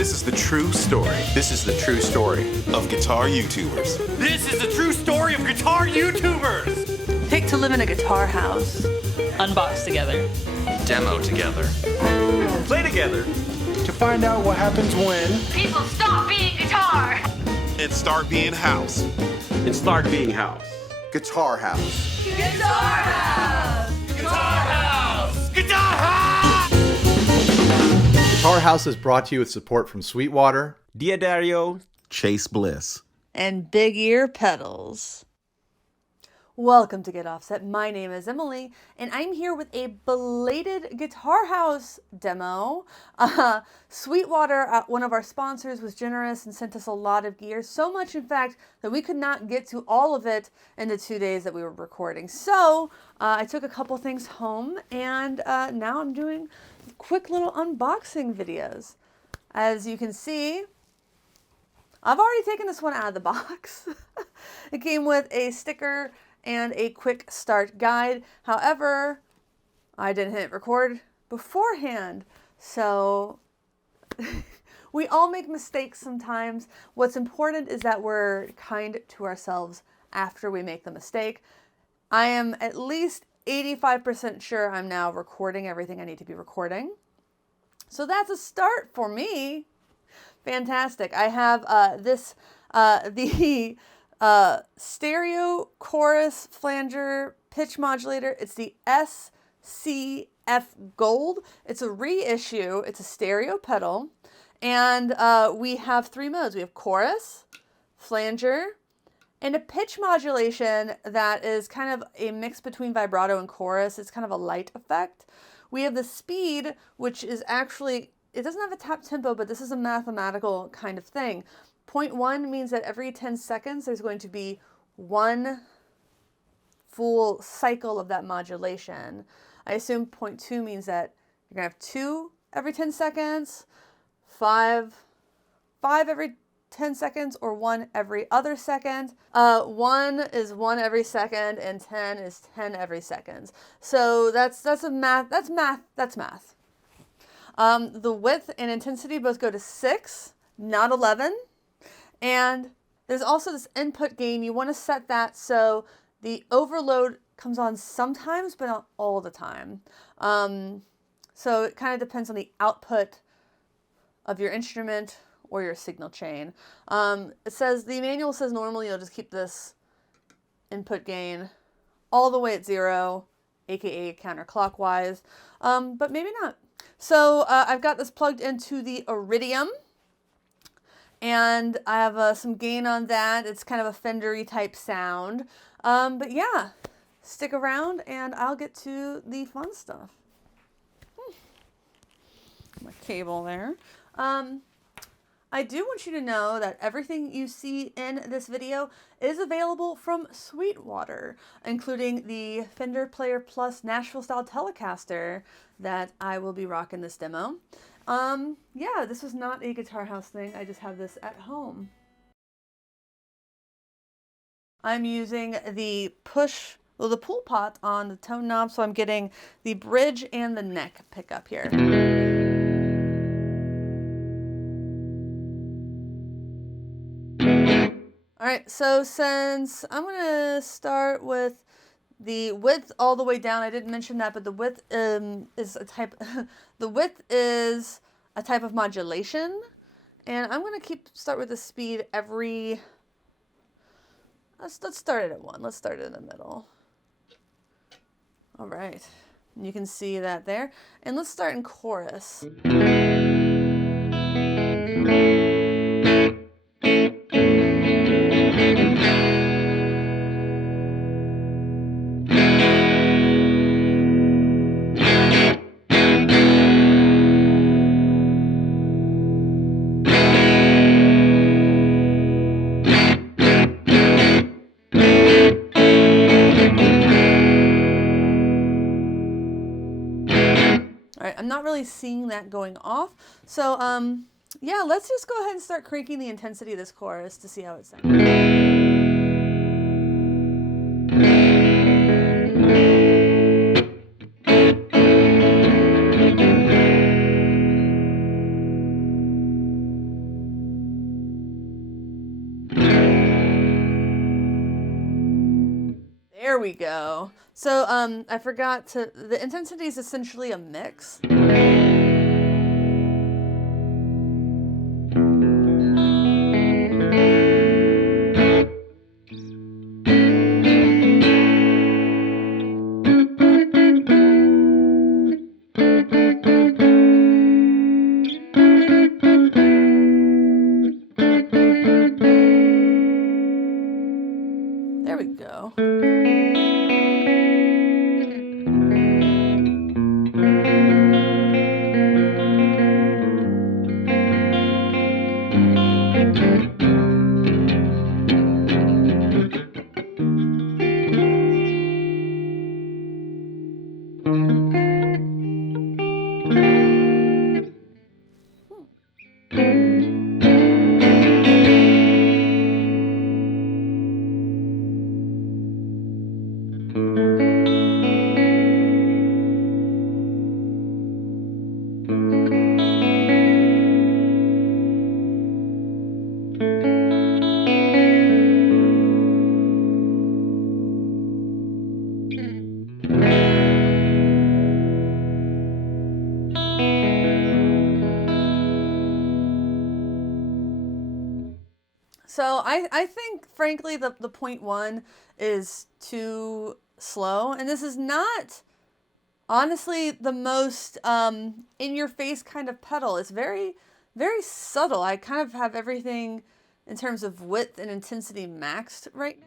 This is the true story. This is the true story of guitar YouTubers. This is the true story of guitar YouTubers. Pick to live in a guitar house. Unbox together. Demo together. Play together. To find out what happens when people stop being guitar and start being house. And start being house. Guitar House. Guitar House! Guitar House! Guitar House! Guitar House is brought to you with support from Sweetwater, Diodario, Chase Bliss, and big ear pedals. Welcome to Get Offset. My name is Emily, and I'm here with a belated Guitar House demo. Sweetwater, one of our sponsors, was generous and sent us a lot of gear. So much, in fact, that we could not get to all of it in the 2 days that we were recording. So I took a couple things home, and now I'm doing quick little unboxing videos. As you can see, I've already taken this one out of the box. It came with a sticker and a quick start guide. However, I didn't hit record beforehand. So we all make mistakes sometimes. What's important is that we're kind to ourselves after we make the mistake. I am at least 85% sure I'm now recording everything I need to be recording. So that's a start for me. Fantastic. I have the stereo Chorus Flanger pitch modulator. It's the SCF Gold. It's a reissue. It's a stereo pedal. And we have three modes. We have chorus, flanger, and a pitch modulation that is kind of a mix between vibrato and chorus. It's kind of a light effect. We have the speed, which is actually, it doesn't have a tap tempo, but this is a mathematical kind of thing. 0.1 means that every 10 seconds there's going to be one full cycle of that modulation. I assume 0.2 means that you're going to have 2 every 10 seconds, 5 every 10 seconds, or 1 every other second. 1 is 1 every second, and 10 is 10 every second. So that's math. The width and intensity both go to 6, not 11. And there's also this input gain. You want to set that so the overload comes on sometimes, but not all the time. So it kind of depends on the output of your instrument or your signal chain. It says, the manual says normally you'll just keep this input gain all the way at 0, aka counterclockwise, but maybe not. So I've got this plugged into the Iridium. And I have some gain on that. It's kind of a Fender-y type sound. But yeah, stick around and I'll get to the fun stuff. My cable there. I do want you to know that everything you see in this video is available from Sweetwater, including the Fender Player Plus Nashville style Telecaster that I will be rocking this demo. Yeah, this was not a Guitar House thing. I just have this at home. I'm using the pull pot on the tone knob, so I'm getting the bridge and the neck pickup here. All right, so since I'm gonna start with the width all the way down, I didn't mention that, but the width is a type. The width is a type of modulation, and I'm gonna start with the speed every. Let's start it at 1. Let's start it in the middle. All right, you can see that there, and let's start in chorus. I'm not really seeing that going off. So, yeah, let's just go ahead and start cranking the intensity of this chorus to see how it sounds. There we go. So I forgot to, the intensity is essentially a mix. There we go. So I think, frankly, the 0.1 is too slow. And this is not, honestly, the most in-your-face kind of pedal. It's very, very subtle. I kind of have everything in terms of width and intensity maxed right now.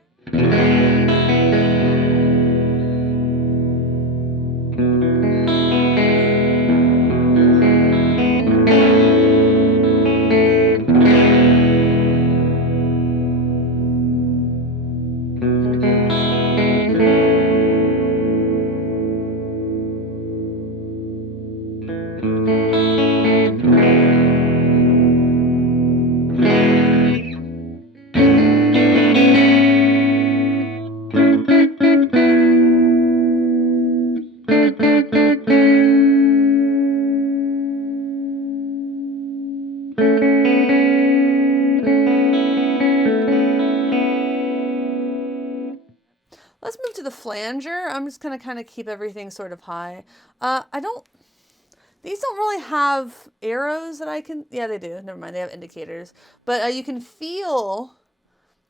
Let's move to the flanger. I'm just going to kind of keep everything sort of high. These don't really have arrows that I can, yeah, they do. Never mind, they have indicators. But you can feel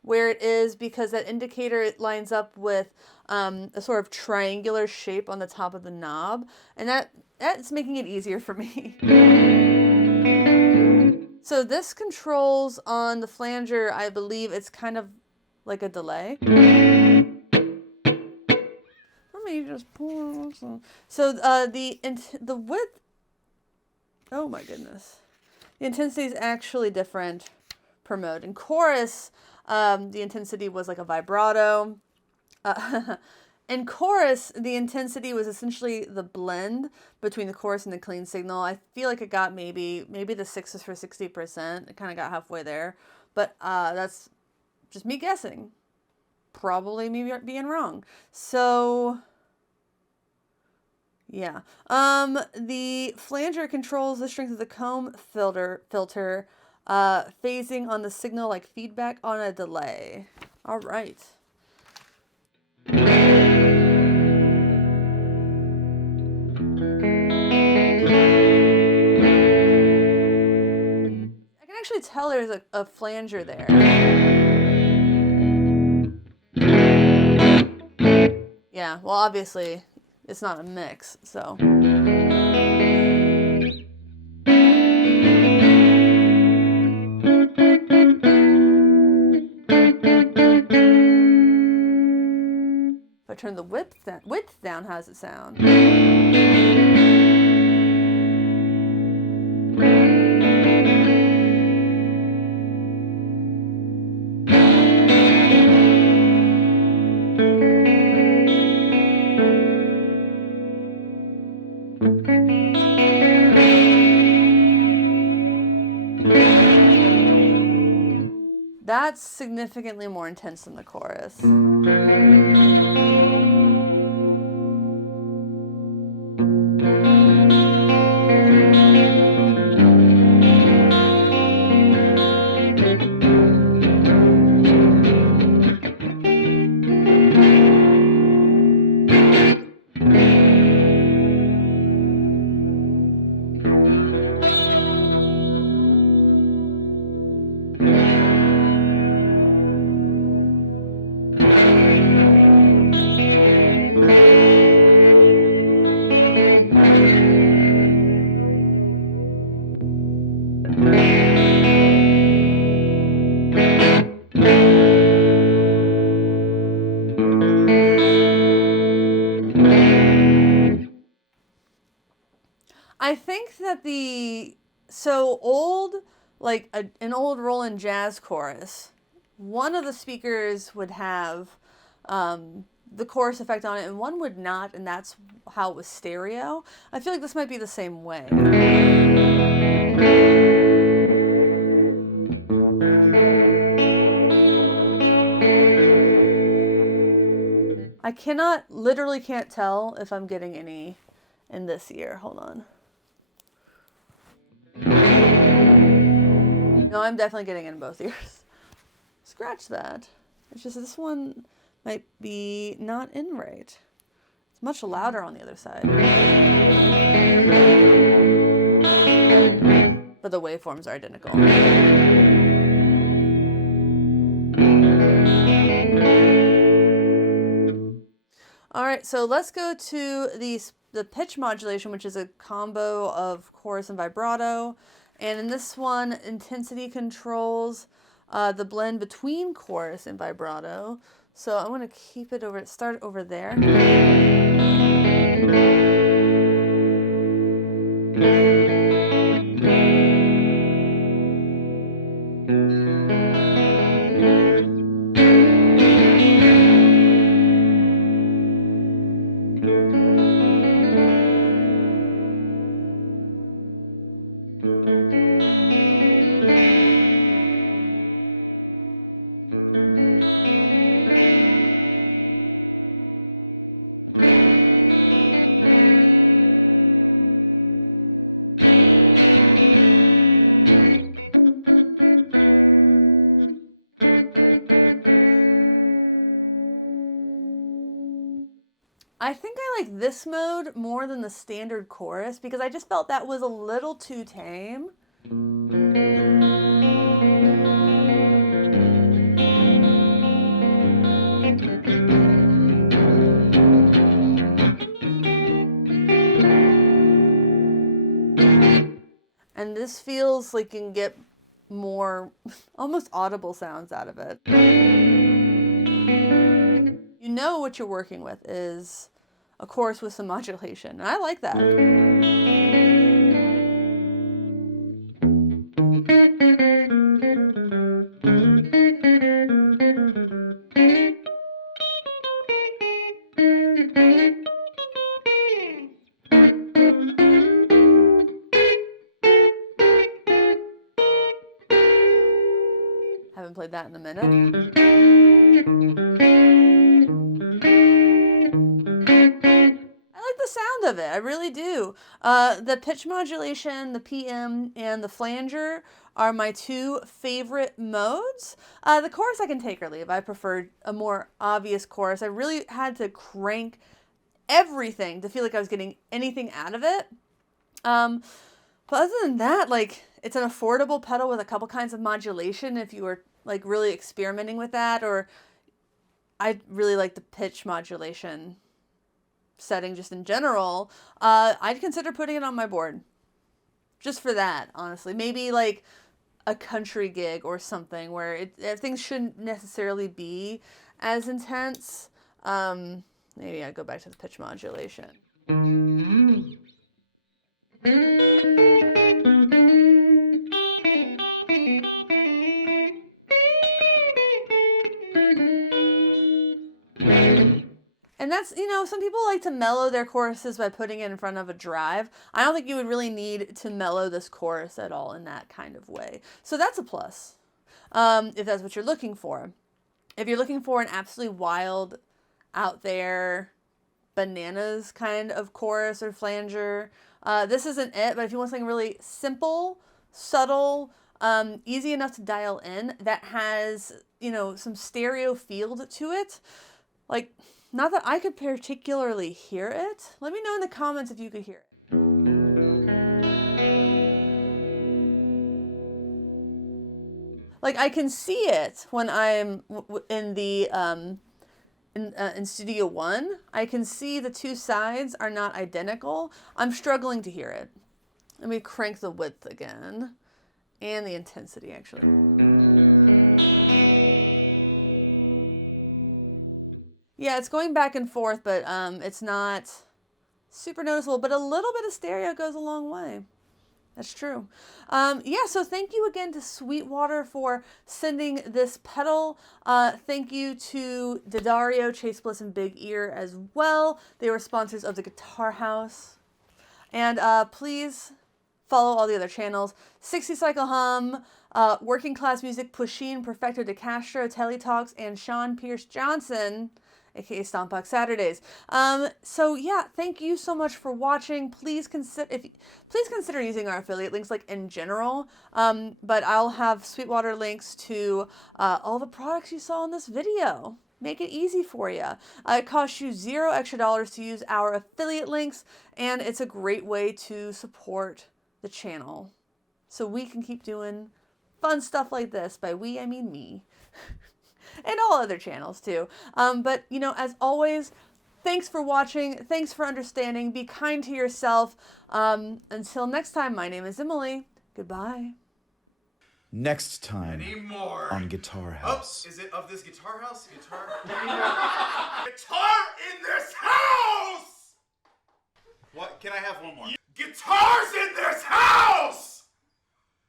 where it is because that indicator, it lines up with a sort of triangular shape on the top of the knob. And that's making it easier for me. So this controls on the flanger, I believe it's kind of like a delay. Let me just pull. So the width, oh my goodness. The intensity is actually different per mode. In chorus, the intensity was like a vibrato. In chorus, the intensity was essentially the blend between the chorus and the clean signal. I feel like it got maybe the 6 is for 60%. It kind of got halfway there. But that's just me guessing. Probably me being wrong. So yeah. The flanger controls the strength of the comb filter, phasing on the signal like feedback on a delay. All right. I can actually tell there's a flanger there. Yeah, well, obviously, it's not a mix, so. If I turn the width down, how does it sound? That's significantly more intense than the chorus. old, like an old Roland jazz chorus, one of the speakers would have the chorus effect on it and one would not, and that's how it was stereo. I feel like this might be the same way. I literally can't tell if I'm getting any in this ear. Hold on. No, I'm definitely getting in both ears. Scratch that. It's just this one might be not in right. It's much louder on the other side. But the waveforms are identical. All right, so let's go to the pitch modulation, which is a combo of chorus and vibrato. And in this one, intensity controls the blend between chorus and vibrato. So I want to start over there. I think I like this mode more than the standard chorus because I just felt that was a little too tame. And this feels like you can get more almost audible sounds out of it. You know what you're working with is a chorus with some modulation. And I like that. Haven't played that in a minute. Sound of it. I really do. The pitch modulation, the PM, and the flanger are my two favorite modes. The chorus I can take or leave. I preferred a more obvious chorus. I really had to crank everything to feel like I was getting anything out of it. But other than that, like, it's an affordable pedal with a couple kinds of modulation if you were like really experimenting with that, or I really like the pitch modulation setting just in general. I'd consider putting it on my board just for that, honestly. Maybe like a country gig or something where things shouldn't necessarily be as intense. Maybe I go back to the pitch modulation. And that's, some people like to mellow their choruses by putting it in front of a drive. I don't think you would really need to mellow this chorus at all in that kind of way. So that's a plus, if that's what you're looking for. If you're looking for an absolutely wild, out there, bananas kind of chorus or flanger, this isn't it. But if you want something really simple, subtle, easy enough to dial in, that has, some stereo field to it, like, not that I could particularly hear it. Let me know in the comments if you could hear it. Like, I can see it when I'm in the in Studio One. I can see the two sides are not identical. I'm struggling to hear it. Let me crank the width again and the intensity, actually. Yeah, it's going back and forth, but it's not super noticeable, but a little bit of stereo goes a long way. That's true. Yeah, so thank you again to Sweetwater for sending this pedal. Thank you to Daddario, Chase Bliss, and Big Ear as well. They were sponsors of the Guitar House. And please follow all the other channels. 60 Cycle Hum, Working Class Music, Pusheen, Perfecto de Castro, Telly Talks, and Sean Pierce Johnson, aka Stompbox Saturdays. So yeah, thank you so much for watching. Please consider using our affiliate links, like in general. But I'll have Sweetwater links to all the products you saw in this video. Make it easy for you. It costs you $0 extra to use our affiliate links, and it's a great way to support the channel so we can keep doing fun stuff like this. By we, I mean me. And all other channels too. But, you know, as always, thanks for watching. Thanks for understanding. Be kind to yourself. Until next time, my name is Emily. Goodbye. Next time Anymore. on Guitar House. Is it of this Guitar House? Guitar in this house! What? Can I have one more? Guitars in this house!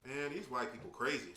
Man, these white people crazy.